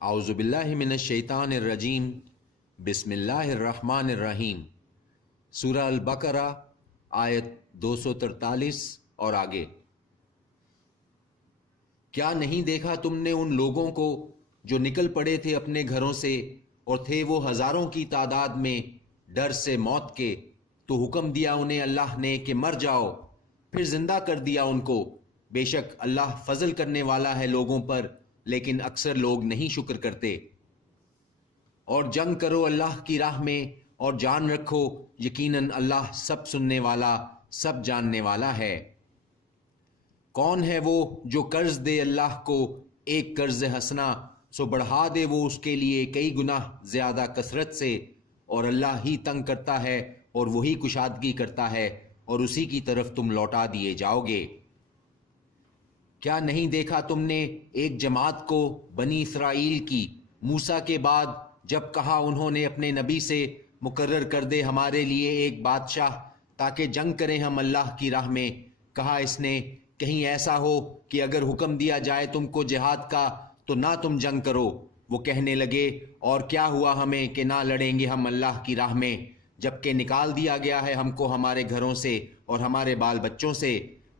اعوذ باللہ من الشیطان الرجیم بسم اللہ الرحمن الرحیم۔ سورہ البقرہ آیت 243 اور آگے۔ کیا نہیں دیکھا تم نے ان لوگوں کو جو نکل پڑے تھے اپنے گھروں سے، اور تھے وہ ہزاروں کی تعداد میں، ڈر سے موت کے، تو حکم دیا انہیں اللہ نے کہ مر جاؤ، پھر زندہ کر دیا ان کو۔ بے شک اللہ فضل کرنے والا ہے لوگوں پر، لیکن اکثر لوگ نہیں شکر کرتے۔ اور جنگ کرو اللہ کی راہ میں، اور جان رکھو یقیناً اللہ سب سننے والا، سب جاننے والا ہے۔ کون ہے وہ جو قرض دے اللہ کو ایک قرض حسنا، سو بڑھا دے وہ اس کے لیے کئی گناہ زیادہ کثرت سے، اور اللہ ہی تنگ کرتا ہے اور وہی کشادگی کرتا ہے، اور اسی کی طرف تم لوٹا دیے جاؤ گے۔ کیا نہیں دیکھا تم نے ایک جماعت کو بنی اسرائیل کی موسیٰ کے بعد، جب کہا انہوں نے اپنے نبی سے مقرر کر دے ہمارے لیے ایک بادشاہ تاکہ جنگ کریں ہم اللہ کی راہ میں۔ کہا اس نے کہیں ایسا ہو کہ اگر حکم دیا جائے تم کو جہاد کا تو نہ تم جنگ کرو۔ وہ کہنے لگے اور کیا ہوا ہمیں کہ نہ لڑیں گے ہم اللہ کی راہ میں، جبکہ نکال دیا گیا ہے ہم کو ہمارے گھروں سے اور ہمارے بال بچوں سے۔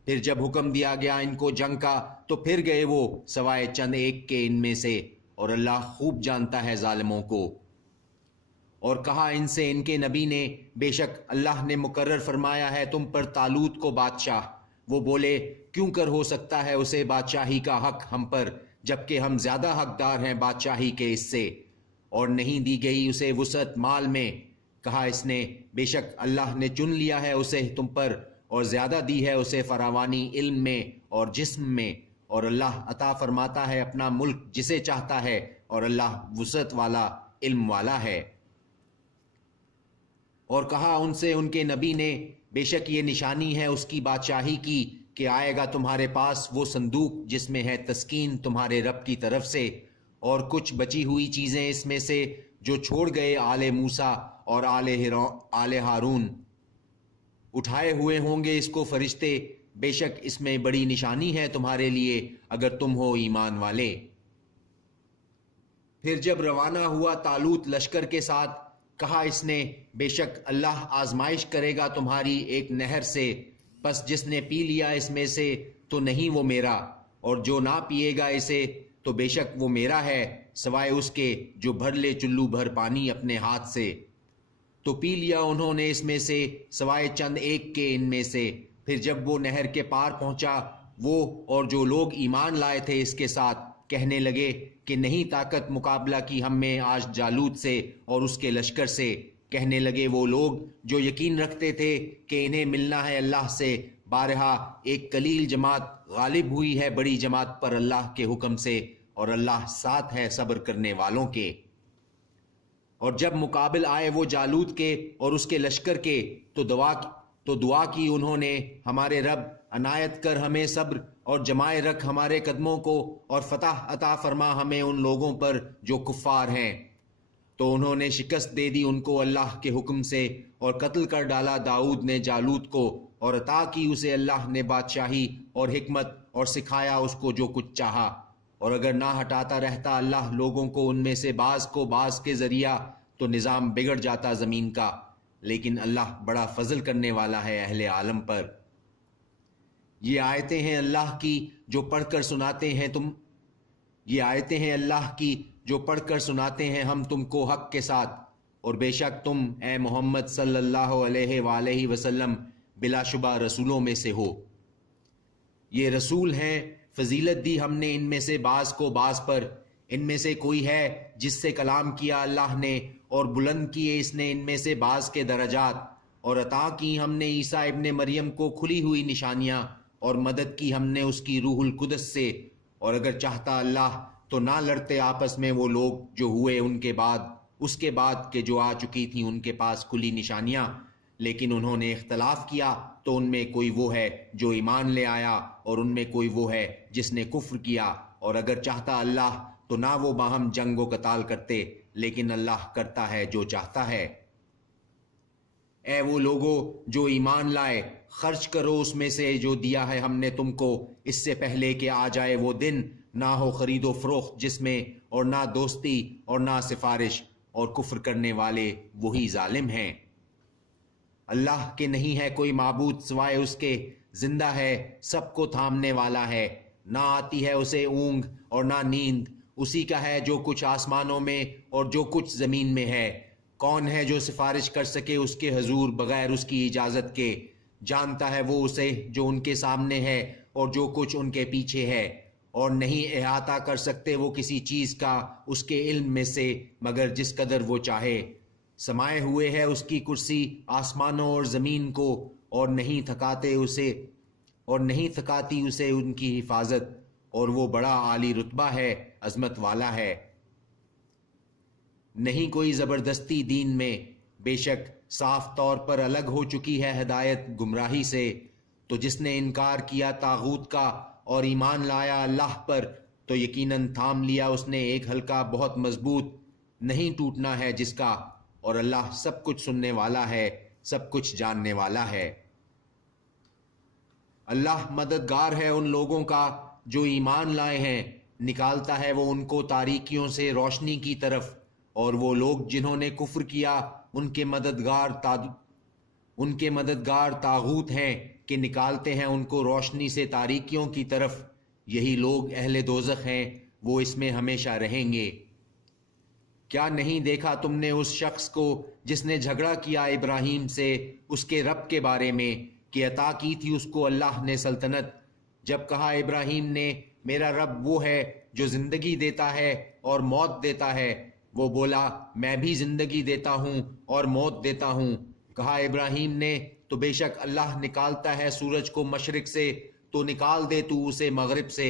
پھر جب حکم دیا گیا ان کو جنگ کا تو پھر گئے وہ سوائے چند ایک کے ان میں سے، اور اللہ خوب جانتا ہے ظالموں کو۔ اور کہا ان سے ان کے نبی نے بے شک اللہ نے مقرر فرمایا ہے تم پر طالوت کو بادشاہ۔ وہ بولے کیوں کر ہو سکتا ہے اسے بادشاہی کا حق ہم پر، جبکہ ہم زیادہ حقدار ہیں بادشاہی کے اس سے۔ اور نہیں دی گئی اسے وسعت مال میں۔ کہا اس نے بے شک اللہ نے چن لیا ہے اسے تم پر، اور زیادہ دی ہے اسے فراوانی علم میں اور جسم میں، اور اللہ عطا فرماتا ہے اپنا ملک جسے چاہتا ہے، اور اللہ وسعت والا علم والا ہے۔ اور کہا ان سے ان کے نبی نے بے شک یہ نشانی ہے اس کی بادشاہی کی کہ آئے گا تمہارے پاس وہ صندوق جس میں ہے تسکین تمہارے رب کی طرف سے، اور کچھ بچی ہوئی چیزیں اس میں سے جو چھوڑ گئے آل موسیٰ اور آل ہارون۔ اٹھائے ہوئے ہوں گے اس کو فرشتے، بے شک اس میں بڑی نشانی ہے تمہارے لیے اگر تم ہو ایمان والے۔ پھر جب روانہ ہوا طالوت لشکر کے ساتھ، کہا اس نے بے شک اللہ آزمائش کرے گا تمہاری ایک نہر سے، پس جس نے پی لیا اس میں سے تو نہیں وہ میرا، اور جو نہ پیے گا اسے تو بے شک وہ میرا ہے، سوائے اس کے جو بھر لے چلو بھر پانی اپنے ہاتھ سے۔ تو پی لیا انہوں نے اس میں سے سوائے چند ایک کے ان میں سے۔ پھر جب وہ نہر کے پار پہنچا، وہ اور جو لوگ ایمان لائے تھے اس کے ساتھ کہنے لگے کہ نہیں طاقت مقابلہ کی ہم میں آج جالوت سے اور اس کے لشکر سے۔ کہنے لگے وہ لوگ جو یقین رکھتے تھے کہ انہیں ملنا ہے اللہ سے، بارہا ایک قلیل جماعت غالب ہوئی ہے بڑی جماعت پر اللہ کے حکم سے، اور اللہ ساتھ ہے صبر کرنے والوں کے۔ اور جب مقابل آئے وہ جالوت کے اور اس کے لشکر کے تو دعا کی انہوں نے ہمارے رب عنایت کر ہمیں صبر اور جمائے رکھ ہمارے قدموں کو، اور فتح عطا فرما ہمیں ان لوگوں پر جو کفار ہیں۔ تو انہوں نے شکست دے دی ان کو اللہ کے حکم سے، اور قتل کر ڈالا داؤد نے جالوت کو، اور عطا کی اسے اللہ نے بادشاہی اور حکمت، اور سکھایا اس کو جو کچھ چاہا۔ اور اگر نہ ہٹاتا رہتا اللہ لوگوں کو ان میں سے بعض کو بعض کے ذریعہ تو نظام بگڑ جاتا زمین کا، لیکن اللہ بڑا فضل کرنے والا ہے اہل عالم پر۔ یہ آیتیں ہیں اللہ کی جو پڑھ کر سناتے ہیں ہم تم کو حق کے ساتھ، اور بے شک تم اے محمد صلی اللہ علیہ وآلہ وسلم بلا شبہ رسولوں میں سے ہو۔ یہ رسول ہیں، فضیلت دی ہم نے ان میں سے بعض کو بعض پر۔ ان میں سے کوئی ہے جس سے کلام کیا اللہ نے، اور بلند کیے اس نے ان میں سے بعض کے درجات، اور عطا کی ہم نے عیسیٰ ابن مریم کو کھلی ہوئی نشانیاں، اور مدد کی ہم نے اس کی روح القدس سے۔ اور اگر چاہتا اللہ تو نہ لڑتے آپس میں وہ لوگ جو ہوئے اس کے بعد کہ جو آ چکی تھیں ان کے پاس کھلی نشانیاں، لیکن انہوں نے اختلاف کیا تو ان میں کوئی وہ ہے جو ایمان لے آیا، اور ان میں کوئی وہ ہے جس نے کفر کیا۔ اور اگر چاہتا اللہ تو نہ وہ باہم جنگ و قتال کرتے، لیکن اللہ کرتا ہے جو چاہتا ہے۔ اے وہ لوگو جو ایمان لائے، خرچ کرو اس میں سے جو دیا ہے ہم نے تم کو، اس سے پہلے کہ آ جائے وہ دن نہ ہو خرید و فروخت جس میں، اور نہ دوستی اور نہ سفارش، اور کفر کرنے والے وہی ظالم ہیں۔ اللہ کے نہیں ہے کوئی معبود سوائے اس کے، زندہ ہے، سب کو تھامنے والا ہے، نہ آتی ہے اسے اونگ اور نہ نیند، اسی کا ہے جو کچھ آسمانوں میں اور جو کچھ زمین میں ہے۔ کون ہے جو سفارش کر سکے اس کے حضور بغیر اس کی اجازت کے؟ جانتا ہے وہ اسے جو ان کے سامنے ہے اور جو کچھ ان کے پیچھے ہے، اور نہیں احاطہ کر سکتے وہ کسی چیز کا اس کے علم میں سے مگر جس قدر وہ چاہے۔ سمائے ہوئے ہے اس کی کرسی آسمانوں اور زمین کو، اور نہیں تھکاتی اسے ان کی حفاظت، اور وہ بڑا عالی رتبہ ہے، عظمت والا ہے۔ نہیں کوئی زبردستی دین میں، بے شک صاف طور پر الگ ہو چکی ہے ہدایت گمراہی سے۔ تو جس نے انکار کیا طاغوت کا اور ایمان لایا اللہ پر، تو یقیناً تھام لیا اس نے ایک حلقہ بہت مضبوط، نہیں ٹوٹنا ہے جس کا، اور اللہ سب کچھ سننے والا ہے، سب کچھ جاننے والا ہے۔ اللہ مددگار ہے ان لوگوں کا جو ایمان لائے ہیں، نکالتا ہے وہ ان کو تاریکیوں سے روشنی کی طرف، اور وہ لوگ جنہوں نے کفر کیا ان کے مددگار طاغوت ہیں کہ نکالتے ہیں ان کو روشنی سے تاریکیوں کی طرف، یہی لوگ اہل دوزخ ہیں، وہ اس میں ہمیشہ رہیں گے۔ کیا نہیں دیکھا تم نے اس شخص کو جس نے جھگڑا کیا ابراہیم سے اس کے رب کے بارے میں کہ عطا کی تھی اس کو اللہ نے سلطنت، جب کہا ابراہیم نے میرا رب وہ ہے جو زندگی دیتا ہے اور موت دیتا ہے، وہ بولا میں بھی زندگی دیتا ہوں اور موت دیتا ہوں۔ کہا ابراہیم نے تو بے شک اللہ نکالتا ہے سورج کو مشرق سے، تو نکال دے تو اسے مغرب سے۔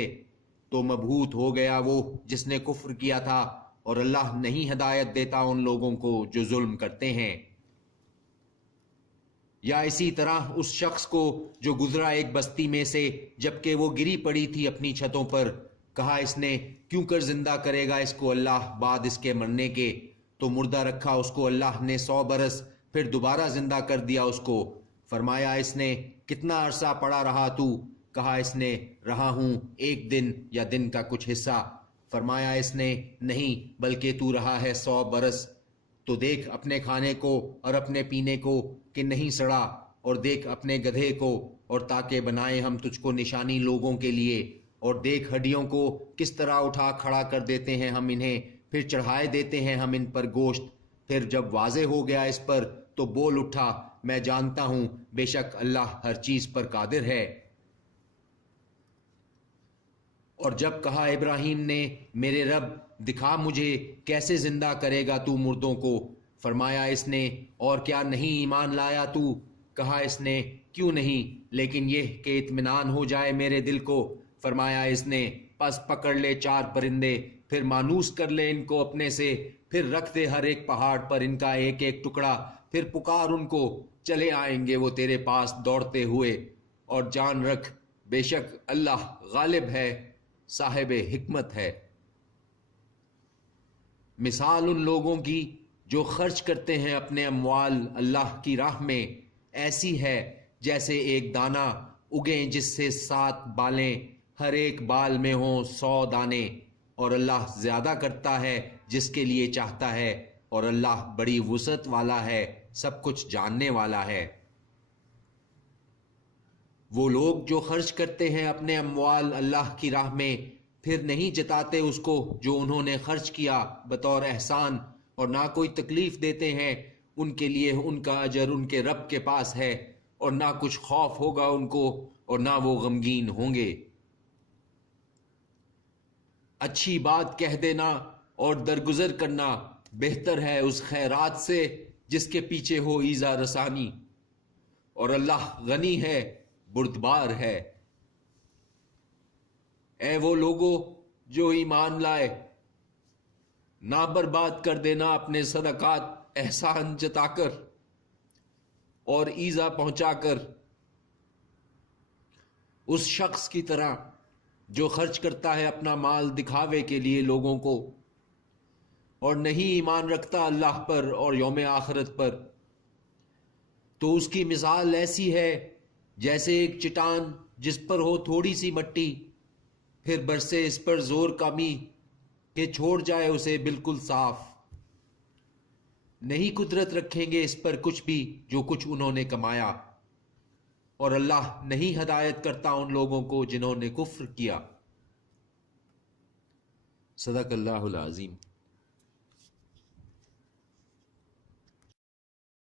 تو مبہوت ہو گیا وہ جس نے کفر کیا تھا، اور اللہ نہیں ہدایت دیتا ان لوگوں کو جو ظلم کرتے ہیں۔ یا اسی طرح اس شخص کو جو گزرا ایک بستی میں سے جبکہ وہ گری پڑی تھی اپنی چھتوں پر، کہا اس نے کیوں کر زندہ کرے گا اس کو اللہ بعد اس کے مرنے کے؟ تو مردہ رکھا اس کو اللہ نے 100 برس، پھر دوبارہ زندہ کر دیا اس کو۔ فرمایا اس نے کتنا عرصہ پڑا رہا تو؟ کہا اس نے رہا ہوں 1 دن یا دن کا کچھ حصہ۔ فرمایا اس نے نہیں بلکہ تو رہا ہے 100 برس۔ تو دیکھ اپنے کھانے کو اور اپنے پینے کو کہ نہیں سڑا، اور دیکھ اپنے گدھے کو، اور تاکہ بنائے ہم تجھ کو نشانی لوگوں کے لیے، اور دیکھ ہڈیوں کو کس طرح اٹھا کھڑا کر دیتے ہیں ہم انہیں، پھر چڑھائے دیتے ہیں ہم ان پر گوشت۔ پھر جب واضح ہو گیا اس پر تو بول اٹھا میں جانتا ہوں بے شک اللہ ہر چیز پر قادر ہے۔ اور جب کہا ابراہیم نے میرے رب دکھا مجھے کیسے زندہ کرے گا تو مردوں کو؟ فرمایا اس نے اور کیا نہیں ایمان لایا تو؟ کہا اس نے کیوں نہیں، لیکن یہ کہ اطمینان ہو جائے میرے دل کو۔ فرمایا اس نے پس پکڑ لے 4 پرندے، پھر مانوس کر لے ان کو اپنے سے، پھر رکھ دے ہر ایک پہاڑ پر ان کا ایک ایک ٹکڑا، پھر پکار ان کو، چلے آئیں گے وہ تیرے پاس دوڑتے ہوئے۔ اور جان رکھ بے شک اللہ غالب ہے، صاحب حکمت ہے۔ مثال ان لوگوں کی جو خرچ کرتے ہیں اپنے اموال اللہ کی راہ میں، ایسی ہے جیسے ایک دانہ اگیں جس سے 7 بالیں، ہر ایک بال میں ہوں 100 دانے، اور اللہ زیادہ کرتا ہے جس کے لیے چاہتا ہے، اور اللہ بڑی وسعت والا ہے، سب کچھ جاننے والا ہے۔ وہ لوگ جو خرچ کرتے ہیں اپنے اموال اللہ کی راہ میں، پھر نہیں جتاتے اس کو جو انہوں نے خرچ کیا بطور احسان، اور نہ کوئی تکلیف دیتے ہیں، ان کے لیے ان کا اجر ان کے رب کے پاس ہے، اور نہ کچھ خوف ہوگا ان کو، اور نہ وہ غمگین ہوں گے۔ اچھی بات کہہ دینا اور درگزر کرنا بہتر ہے اس خیرات سے جس کے پیچھے ہو ایذا رسانی، اور اللہ غنی ہے، بردبار ہے۔ اے وہ لوگو جو ایمان لائے، نہ برباد کر دینا اپنے صدقات احسان جتا کر اور ایذا پہنچا کر، اس شخص کی طرح جو خرچ کرتا ہے اپنا مال دکھاوے کے لیے لوگوں کو، اور نہیں ایمان رکھتا اللہ پر اور یوم آخرت پر۔ تو اس کی مثال ایسی ہے جیسے ایک چٹان جس پر ہو تھوڑی سی مٹی، پھر برسے اس پر زور کمی کہ چھوڑ جائے اسے بالکل صاف. نہیں قدرت رکھیں گے اس پر کچھ بھی جو کچھ انہوں نے کمایا، اور اللہ نہیں ہدایت کرتا ان لوگوں کو جنہوں نے کفر کیا. صدق اللہ العظیم.